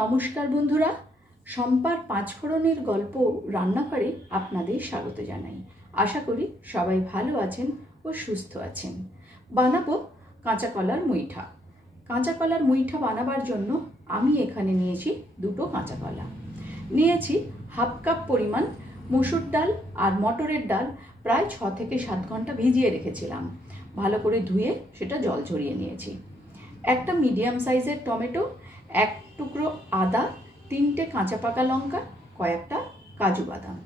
নমস্কার বন্ধুরা, শম্পার পাঁচফোড়নের গল্প রান্নাঘরে আপনাদের স্বাগত জানাই। আশা করি সবাই ভালো আছেন ও সুস্থ আছেন। বানাবো কাঁচা কলার মুইঠা। কাঁচা কলার মুইঠা বানাবার জন্য আমি এখানে নিয়েছি দুটো কাঁচা কলা, নিয়েছি হাফ কাপ পরিমাণ মসুর ডাল আর মটরের ডাল। প্রায় 6 থেকে 7 ঘন্টা ভিজিয়ে রেখেছিলাম, ভালো করে ধুয়ে সেটা জল ঝরিয়ে নিয়েছি। একটা মিডিয়াম সাইজের টমেটো, এক টুকরো আদা, 3টে কাঁচা পাকা লঙ্কা, কয়েকটা কাজু বাদাম।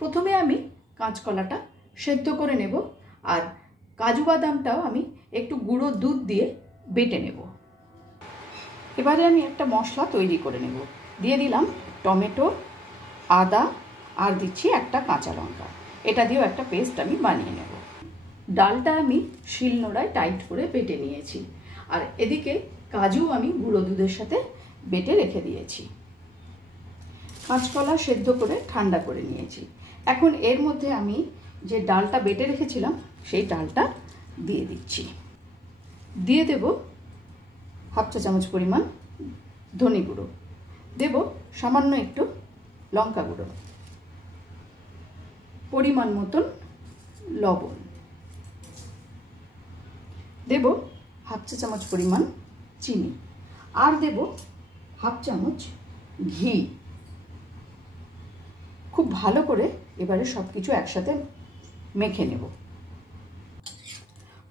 প্রথমে আমি কাঁচকলাটা সেদ্ধ করে নেব, আর কাজু বাদামটাও আমি একটু গুঁড়ো দুধ দিয়ে বেটে নেব। এবারে আমি একটা মশলা তৈরি করে নেব। দিয়ে দিলাম টমেটো, আদা, আর দিচ্ছি একটা কাঁচা লঙ্কা। এটা দিয়েও একটা পেস্ট আমি বানিয়ে নেব। ডালটা আমি শিলনোড়ায় টাইট করে বেটে নিয়েছি, আর এদিকে কাজু আমি গুঁড়ো দুধের সাথে বেটে রেখে দিয়েছি। কাঁচকলা সেদ্ধ করে ঠান্ডা করে নিয়েছি। এখন এর মধ্যে আমি যে ডালটা বেটে রেখেছিলাম সেই ডালটা দিয়ে দিচ্ছি। দিয়ে দেব হাফ চা চামচ পরিমাণ ধনে গুঁড়ো, দেব সামান্য একটু লঙ্কা গুঁড়ো, পরিমাণ মতন লবণ, দেব হাফ চা চামচ পরিমাণ চিনি, আর দেব হাফ চামচ ঘি। খুব ভালো করে এবারে সব কিছু একসাথে মেখে নেব।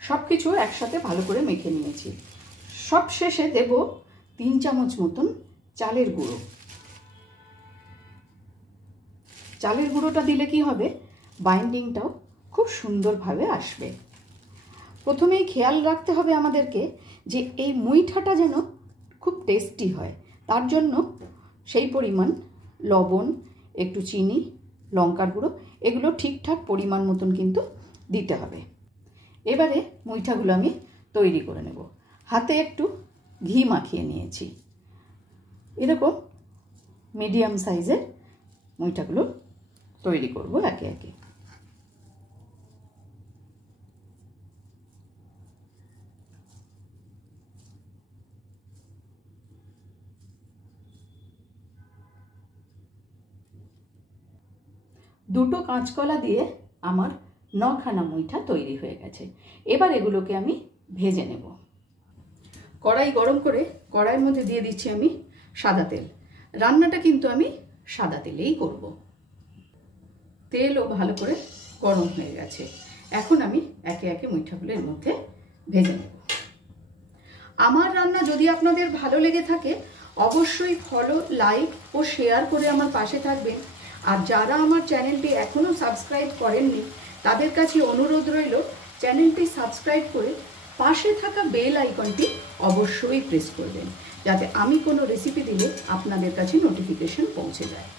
সব কিছু একসাথে ভালো করে মেখে নিয়েছি। সব শেষে দেব 3 চামচ মতন চালের গুঁড়ো। চালের গুঁড়োটা দিলে কি হবে, বাইন্ডিংটাও খুব সুন্দরভাবে আসবে। প্রথমেই খেয়াল রাখতে হবে আমাদেরকে যে এই মুইঠাটা যেন খুব টেস্টি হয়, তার জন্য সেই পরিমাণ লবণ, একটু চিনি, লঙ্কার গুঁড়ো এগুলো ঠিকঠাক পরিমাণ মতন কিন্তু দিতে হবে। এবারে মুইঠাগুলো আমি তৈরি করে নেব। হাতে একটু ঘি মাখিয়ে নিয়েছি। এরকম মিডিয়াম সাইজের মুইঠাগুলো তৈরি করব একে একে। দুটো কাঁচকলা দিয়ে আমার 9খানা মুইঠা তৈরি হয়ে গেছে। এবার এগুলোকে আমি ভেজে নেব। কড়াই গরম করে কড়াইয়ের মধ্যে দিয়ে দিচ্ছি আমি সাদা তেল। রান্নাটা কিন্তু আমি সাদা তেলেই করব। তেলও ভালো করে গরম হয়ে গেছে। এখন আমি একে একে মুইঠাগুলো এর মধ্যে ভেজে নেব। আমার রান্না যদি আপনাদের ভালো লেগে থাকে অবশ্যই ফলো, লাইক ও শেয়ার করে আমার পাশে থাকবেন। আর যারা আমার চ্যানেলটি এখনও সাবস্ক্রাইব করেননি তাদের কাছে অনুরোধ রইল চ্যানেলটি সাবস্ক্রাইব করে পাশে থাকা বেল আইকনটি অবশ্যই প্রেস করবেন, যাতে আমি কোনো রেসিপি দিলে আপনাদের কাছে নোটিফিকেশন পৌঁছে যায়।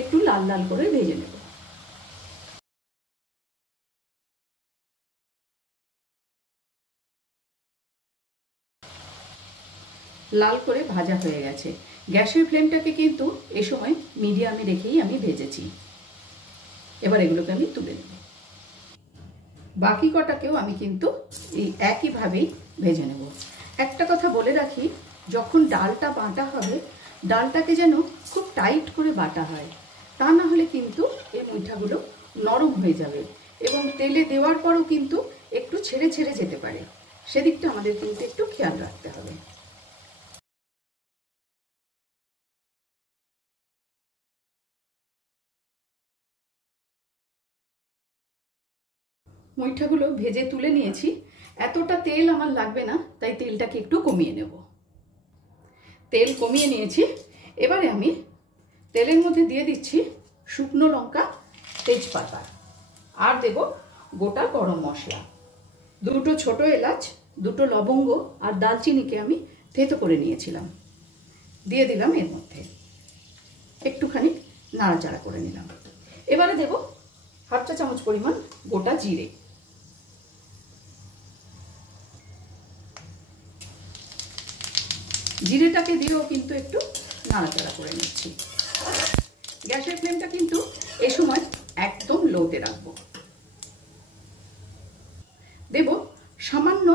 একটু লাল লাল করে ভেজে নেব। লাল করে ভাজা হয়ে গেছে। গ্যাসের ফ্লেমটাকে কিন্তু এ সময় মিডিয়ামে রেখেই আমি ভেজেছি। এবার এগুলোকে আমি তুলে নেব। বাকি কটাকেও আমি কিন্তু এই একইভাবেই ভেজে নেব। একটা কথা বলে রাখি, যখন ডালটা বাটা হবে ডালটাকে যেন খুব টাইট করে বাটা হয়, তা না হলে কিন্তু এই মুইঠাগুলো নরম হয়ে যাবে এবং তেলে দেওয়ার পরও কিন্তু একটু ছেড়ে ছেড়ে যেতে পারে। সেদিকটা আমাদের কিন্তু একটু খেয়াল রাখতে হবে। মুইঠাগুলো ভেজে তুলে নিয়েছি। এতটা তেল আমার লাগবে না, তাই তেলটাকে একটু কমিয়ে নেব। তেল কমিয়ে নিয়েছি। এবারে আমি তেলের মধ্যে দিয়ে দিচ্ছি শুকনো লঙ্কা, তেজপাতা, আর দেব গোটা গরম মশলা, দুটো ছোট এলাচ, দুটো লবঙ্গ আর দালচিনিকে আমি থেতো করে নিয়েছিলাম, দিয়ে দিলাম এর মধ্যে। একটুখানি নাড়াচাড়া করে নিলাম। এবারে দেব হাফ চা চামচ পরিমাণ গোটা জিরে, জিরেটাকে দিয়েও কিন্তু একটু নাড়াচাড়া করে নিচ্ছি। গ্যাসের ফ্লেমটা কিন্তু এই সময় একদম লোতে রাখবো। দেব সামান্য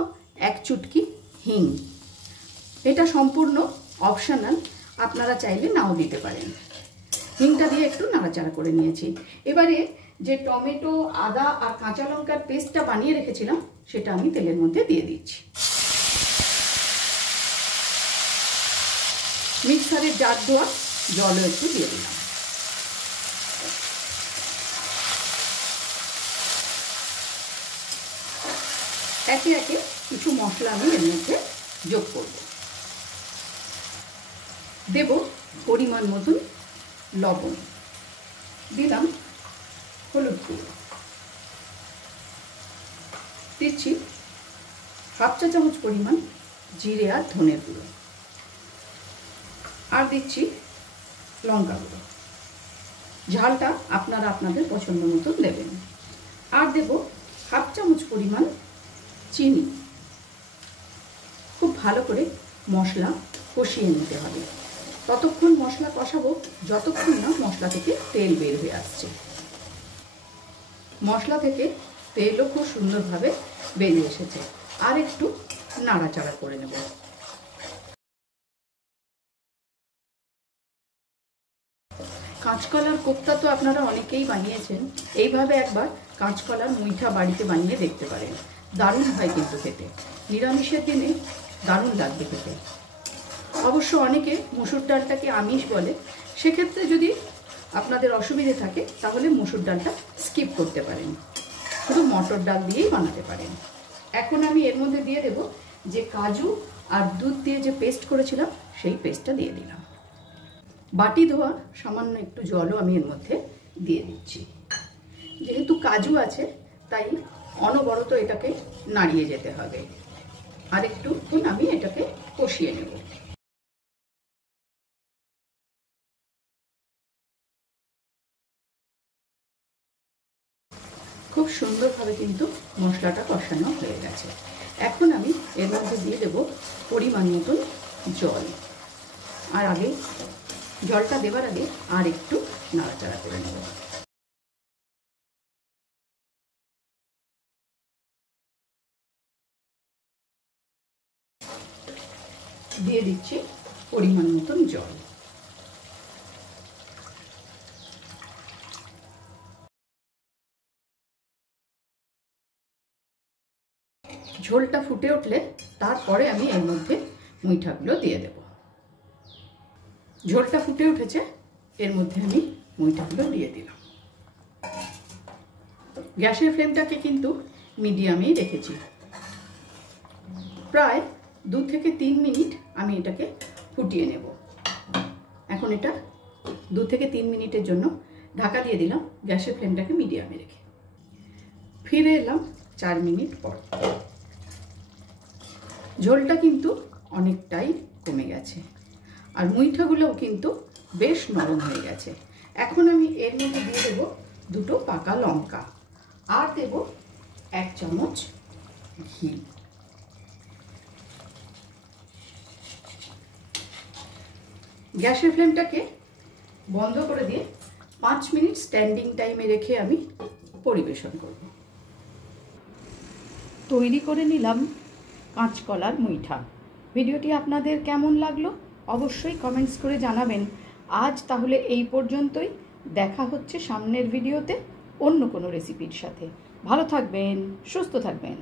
1 চুটকি হিং, এটা সম্পূর্ণ অপশনাল, আপনারা চাইলে নাও দিতে পারেন। হিংটা দিয়ে একটু নাড়াচাড়া করে নিয়েছি। এবারে যে টমেটো, আদা আর কাঁচা লঙ্কার পেস্টটা বানিয়ে রেখেছিলাম সেটা আমি তেলের মধ্যে দিয়ে দিচ্ছি। মিক্সারের জার ধোয়া জলও একটু দিয়ে দিলাম। একে একে কিছু মশলা আমি এর মধ্যে যোগ করব। দেব পরিমাণ মতন লবণ, দিলাম হলুদ গুঁড়ো, দিচ্ছি হাফ চা চামচ পরিমাণ জিরে আর ধনের গুঁড়ো, আর দিচ্ছি লঙ্কা গুঁড়ো। ঝালটা আপনারা আপনাদের পছন্দ মতো দেবেন। আর দেব হাফ চামচ পরিমাণ চিনি। খুব ভালো করে মশলা কষিয়ে নিতে হবে। ততক্ষণ মশলা কষাবো যতক্ষণ না মশলা থেকে তেল বের হয়ে আসছে। মশলা থেকে তেলও খুব সুন্দরভাবে বেরিয়ে এসেছে। আর একটু নাড়াচাড়া করে নেব। কাঁচকলার কোপ্তা তো আপনারা অনেকেই বানিয়েছেন। এইভাবে একবার কাঁচকলার মুইঠা বাড়িতে বানিয়ে দেখতে পারেন। দারুণ হয় কিন্তু খেতে। নিরামিষের দিনে দারুণ লাগবে খেতে। অবশ্য অনেকে মসুর ডালটাকে আমিষ বলে, সেক্ষেত্রে যদি আপনাদের অসুবিধে থাকে তাহলে মসুর ডালটা স্কিপ করতে পারেন, শুধু মটর ডাল দিয়েই বানাতে পারেন। এখন আমি এর মধ্যে দিয়ে দেব যে কাজু আর দুধ দিয়ে যে পেস্ট করেছিলাম সেই পেস্টটা দিয়ে দিলাম। বাটি ধোয়া সামান্য একটু জলও আমি এর মধ্যে দিয়ে দিচ্ছি। যেহেতু কাজু আছে তাই অনবরত এটাকে নাড়িয়ে যেতে হবে। আর একটুক্ষণ আমি এটাকে কষিয়ে নেব। খুব সুন্দরভাবে কিন্তু মশলাটা কষানো হয়ে গেছে। এখন আমি এর মধ্যে দিয়ে দেব পরিমাণ মতন জল। আর আগে জলটা দেওয়ার আগে আর একটু নাড়াচাড়া করে নেব। দিয়ে দিচ্ছি পরিমাণ মতন জল। ঝোলটা ফুটে উঠলে তারপরে আমি এর মধ্যে মুইঠাগুলো দিয়ে দেব। ঝোলটা ফুটে উঠেছে, এর মধ্যে আমি মুইঠাগুলো দিয়ে দিলাম। গ্যাসের ফ্লেমটাকে কিন্তু মিডিয়ামেই রেখেছি। প্রায় 2 থেকে 3 মিনিট আমি এটাকে ফুটিয়ে নেব। এখন এটা 2 থেকে 3 মিনিটের জন্য ঢাকা দিয়ে দিলাম গ্যাসের ফ্লেমটাকে মিডিয়ামে রেখে। ফিরে এলাম 4 মিনিট পর। ঝোলটা কিন্তু অনেকটাই কমে গেছে আর মুইঠাগুলোও কিন্তু বেশ নরম হয়ে গেছে। এখন আমি এর মধ্যে দিয়ে দেব 2টো পাকা লঙ্কা আর দেব 1 চামচ ঘি। গ্যাসের ফ্লেমটাকে বন্ধ করে দিয়ে 5 মিনিট স্ট্যান্ডিং টাইমে রেখে আমি পরিবেশন করব। তৈরি করে নিলাম কাঁচকলার মুইঠা। ভিডিওটি আপনাদের কেমন লাগলো অবশ্যই কমেন্টস করে জানাবেন। আজ তাহলে এই পর্যন্তই। দেখা হচ্ছে সামনের ভিডিওতে অন্য কোনো রেসিপির সাথে। ভালো থাকবেন, সুস্থ থাকবেন।